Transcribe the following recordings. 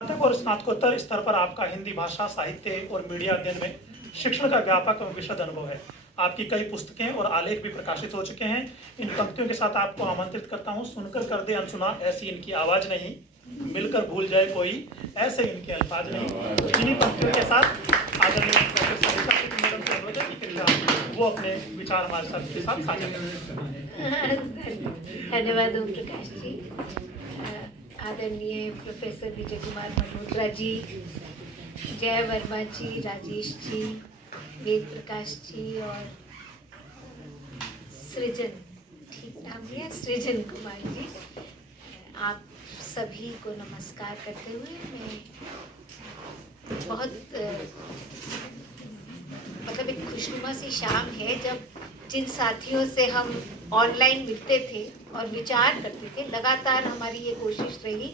स्नातक और स्नातकोत्तर स्तर पर आपका हिंदी भाषा, साहित्य और मीडिया अध्ययन में शिक्षण का व्यापक और विशद अनुभव है। आपकी कई पुस्तकें और आलेख भी प्रकाशित हो चुके हैं। इन पंक्तियों के साथ आपको आमंत्रित करता हूँ, सुनकर कर दे अनसुना ऐसी इनकी आवाज़ नहीं, मिलकर भूल जाए कोई ऐसे इनके अल्फाज नहीं। इन्हीं पंक्तियों के साथ आदरणीय प्रोफेसर रीता सिंह मैडम से अनुरोध है कि वो अपने विचार हमारे साथ के साथ साझा करें। धन्यवाद ओम प्रकाश जी। आदरणीय प्रोफेसर विजय कुमार मल्होत्रा जी, जय वर्मा जी, राजेश जी, वेद प्रकाश जी और सृजन, ठीक नाम लिया, सृजन कुमार जी, आप सभी को नमस्कार करते हुए मैं बहुत मतलब एक खुशनुमा सी शाम है जब जिन साथियों से हम ऑनलाइन मिलते थे और विचार करते थे, लगातार हमारी ये कोशिश रही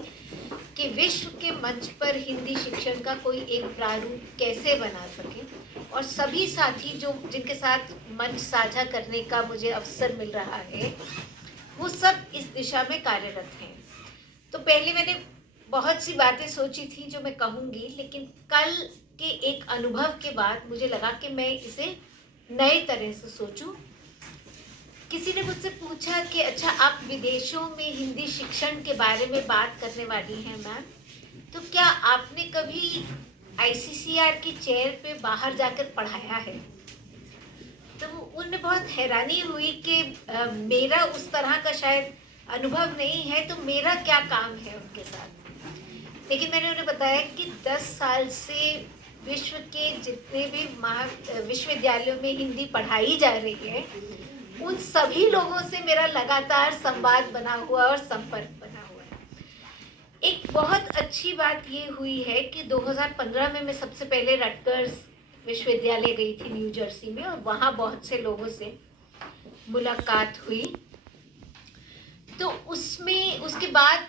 कि विश्व के मंच पर हिंदी शिक्षण का कोई एक प्रारूप कैसे बना सके, और सभी साथी जो जिनके साथ मंच साझा करने का मुझे अवसर मिल रहा है वो सब इस दिशा में कार्यरत हैं। तो पहले मैंने बहुत सी बातें सोची थी जो मैं कहूँगी, लेकिन कल के एक अनुभव के बाद मुझे लगा कि मैं इसे नए तरह से सोचूं। किसी ने मुझसे पूछा कि अच्छा, आप विदेशों में हिंदी शिक्षण के बारे में बात करने वाली हैं मैम, तो क्या आपने कभी आईसीसीआर की चेयर पे बाहर जाकर पढ़ाया है? तो उन्हें बहुत हैरानी हुई कि मेरा उस तरह का शायद अनुभव नहीं है, तो मेरा क्या काम है उनके साथ। लेकिन मैंने उन्हें बताया कि 10 साल से विश्व के जितने भी विश्वविद्यालयों में हिंदी पढ़ाई जा रही है, उन सभी लोगों से मेरा लगातार संवाद बना हुआ और संपर्क बना हुआ है। एक बहुत अच्छी बात ये हुई है कि 2015 में मैं सबसे पहले रटगर्स विश्वविद्यालय गई थी न्यू जर्सी में, और वहाँ बहुत से लोगों से मुलाकात हुई। तो उसमें उसके बाद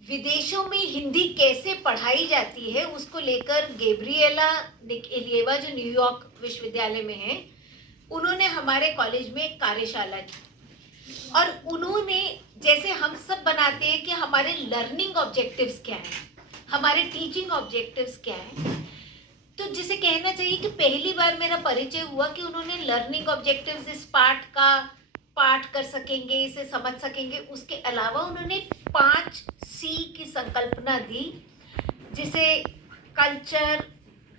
विदेशों में हिंदी कैसे पढ़ाई जाती है उसको लेकर गैब्रिएला निकोलिएवा जो न्यूयॉर्क विश्वविद्यालय में है, उन्होंने हमारे कॉलेज में एक कार्यशाला की, और उन्होंने जैसे हम सब बनाते हैं कि हमारे लर्निंग ऑब्जेक्टिव्स क्या हैं, हमारे टीचिंग ऑब्जेक्टिव्स क्या हैं, तो जिसे कहना चाहिए कि पहली बार मेरा परिचय हुआ कि उन्होंने लर्निंग ऑब्जेक्टिव्स इस पाठ का पाठ कर सकेंगे, इसे समझ सकेंगे, उसके अलावा उन्होंने 5 सी की संकल्पना दी, जिसे कल्चर,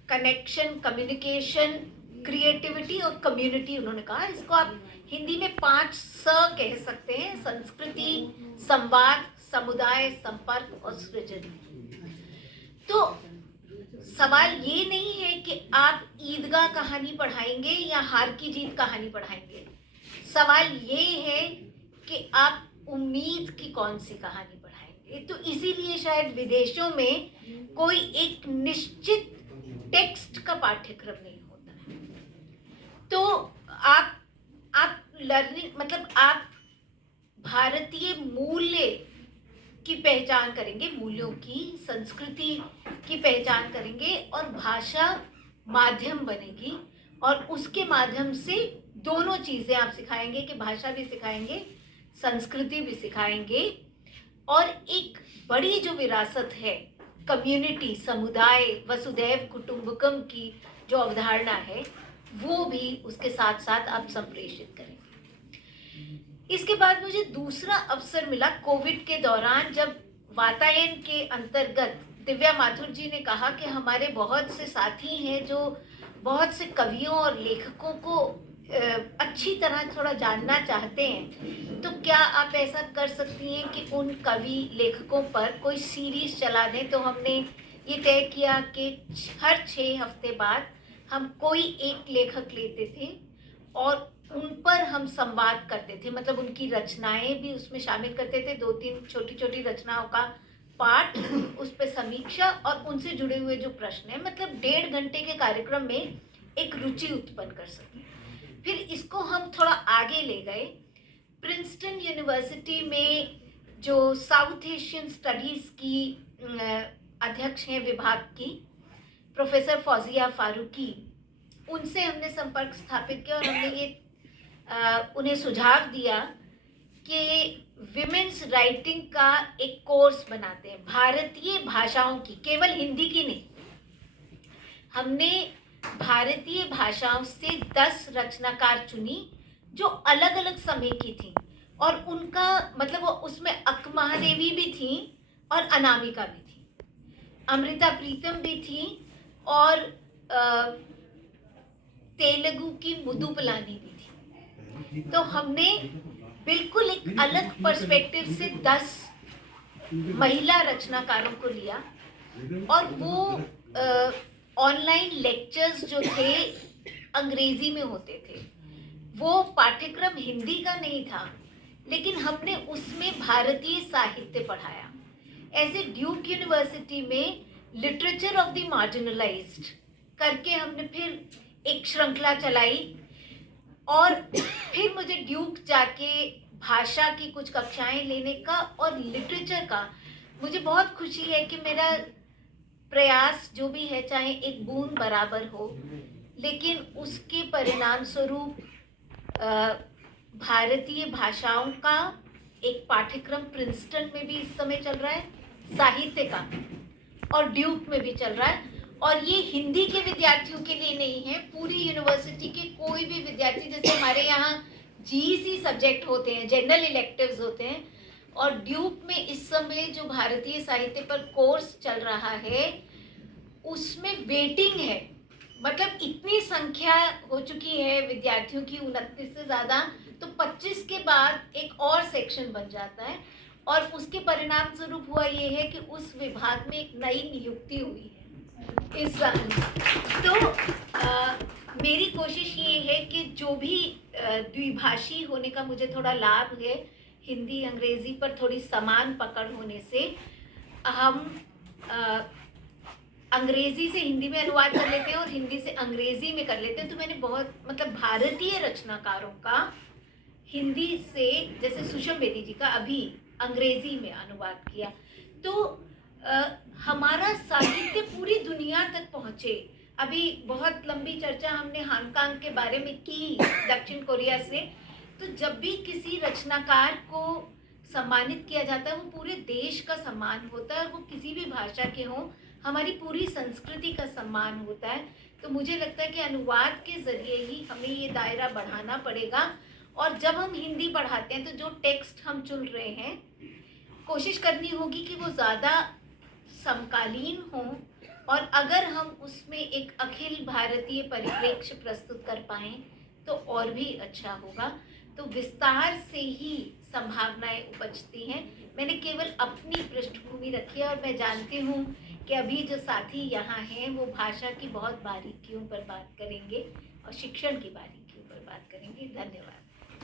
कनेक्शन, कम्युनिकेशन, क्रिएटिविटी और कम्युनिटी उन्होंने कहा। इसको आप हिंदी में 5 स कह सकते हैं: संस्कृति, संवाद, समुदाय, संपर्क और सृजन। तो सवाल ये नहीं है कि आप ईदगाह कहानी पढ़ाएंगे या हार की जीत कहानी पढ़ाएंगे, सवाल ये है कि आप उम्मीद की कौन सी कहानी पढ़ाएंगे। तो इसीलिए शायद विदेशों में कोई एक निश्चित टेक्स्ट का पाठ्यक्रम नहीं होता है। तो आप लर्निंग मतलब आप भारतीय मूल्य की पहचान करेंगे, मूल्यों की, संस्कृति की पहचान करेंगे, और भाषा माध्यम बनेगी, और उसके माध्यम से दोनों चीज़ें आप सिखाएंगे कि भाषा भी सिखाएंगे, संस्कृति भी सिखाएंगे, और एक बड़ी जो विरासत है कम्युनिटी, समुदाय, वसुधैव कुटुंबकम की जो अवधारणा है, वो भी उसके साथ साथ आप संप्रेषित करेंगे। इसके बाद मुझे दूसरा अवसर मिला कोविड के दौरान, जब वातायन के अंतर्गत दिव्या माथुर जी ने कहा कि हमारे बहुत से साथी हैं जो बहुत से कवियों और लेखकों को अच्छी तरह थोड़ा जानना चाहते हैं, तो क्या आप ऐसा कर सकती हैं कि उन कवि लेखकों पर कोई सीरीज चला दें। तो हमने ये तय किया कि हर 6 हफ्ते बाद हम कोई एक लेखक लेते थे और उन पर हम संवाद करते थे, मतलब उनकी रचनाएं भी उसमें शामिल करते थे, 2-3 छोटी छोटी रचनाओं का पाठ, उस पर समीक्षा और उनसे जुड़े हुए जो प्रश्न हैं, मतलब 1.5 घंटे के कार्यक्रम में एक रुचि उत्पन्न कर सकें। फिर इसको हम थोड़ा आगे ले गए। प्रिंसटन यूनिवर्सिटी में जो साउथ एशियन स्टडीज़ की अध्यक्ष हैं विभाग की, प्रोफेसर फौजिया फारूकी, उनसे हमने संपर्क स्थापित किया और हमने ये उन्हें सुझाव दिया कि विमेन्स राइटिंग का एक कोर्स बनाते हैं भारतीय भाषाओं की, केवल हिंदी की नहीं। हमने भारतीय भाषाओं से 10 रचनाकार चुनी जो अलग अलग समय की थी, और उनका मतलब वो उसमें अक्कमहादेवी भी थी और अनामिका भी थी, अमृता प्रीतम भी थी, और तेलुगु की मुदुपलानी भी थी। तो हमने बिल्कुल एक अलग पर्सपेक्टिव से 10 महिला रचनाकारों को लिया, और वो ऑनलाइन लेक्चर्स जो थे अंग्रेजी में होते थे। वो पाठ्यक्रम हिंदी का नहीं था, लेकिन हमने उसमें भारतीय साहित्य पढ़ाया। ऐसे ड्यूक यूनिवर्सिटी में लिटरेचर ऑफ द मार्जिनलाइज्ड करके हमने फिर एक श्रृंखला चलाई, और फिर मुझे ड्यूक जाके भाषा की कुछ कक्षाएं लेने का और लिटरेचर का मुझे बहुत खुशी है कि मेरा प्रयास जो भी है, चाहे एक बूंद बराबर हो, लेकिन उसके परिणाम स्वरूप भारतीय भाषाओं का एक पाठ्यक्रम प्रिंसटन में भी इस समय चल रहा है, साहित्य का, और ड्यूक में भी चल रहा है। और ये हिंदी के विद्यार्थियों के लिए नहीं है, पूरी यूनिवर्सिटी के कोई भी विद्यार्थी, जैसे हमारे यहाँ जीईसी सब्जेक्ट होते हैं, जनरल इलेक्टिव्स होते हैं, और ड्यूक में इस समय जो भारतीय साहित्य पर कोर्स चल रहा है उसमें वेटिंग है, मतलब इतनी संख्या हो चुकी है विद्यार्थियों की, 29 से ज़्यादा, तो 25 के बाद एक और सेक्शन बन जाता है, और उसके परिणाम स्वरूप हुआ ये है कि उस विभाग में एक नई नियुक्ति हुई है इस साल। तो मेरी कोशिश ये है कि जो भी द्विभाषी होने का मुझे थोड़ा लाभ है, हिंदी अंग्रेजी पर थोड़ी समान पकड़ होने से हम अंग्रेजी से हिंदी में अनुवाद कर लेते हैं और हिंदी से अंग्रेजी में कर लेते हैं। तो मैंने बहुत मतलब भारतीय रचनाकारों का हिंदी से, जैसे सुषम बेदी जी का अभी अंग्रेजी में अनुवाद किया, तो हमारा साहित्य पूरी दुनिया तक पहुँचे। अभी बहुत लंबी चर्चा हमने हांगकांग के बारे में की, दक्षिण कोरिया से। तो जब भी किसी रचनाकार को सम्मानित किया जाता है वो पूरे देश का सम्मान होता है, और वो किसी भी भाषा के हों, हमारी पूरी संस्कृति का सम्मान होता है। तो मुझे लगता है कि अनुवाद के ज़रिए ही हमें ये दायरा बढ़ाना पड़ेगा, और जब हम हिंदी पढ़ाते हैं तो जो टेक्स्ट हम चुन रहे हैं कोशिश करनी होगी कि वो ज़्यादा समकालीन हों, और अगर हम उसमें एक अखिल भारतीय परिप्रेक्ष्य प्रस्तुत कर पाएँ तो और भी अच्छा होगा। तो विस्तार से ही संभावनाएं उपजती हैं। मैंने केवल अपनी पृष्ठभूमि रखी है, और मैं जानती हूँ कि अभी जो साथी यहाँ हैं वो भाषा की बहुत बारीकियों पर बात करेंगे और शिक्षण की बारीकियों पर बात करेंगे। धन्यवाद।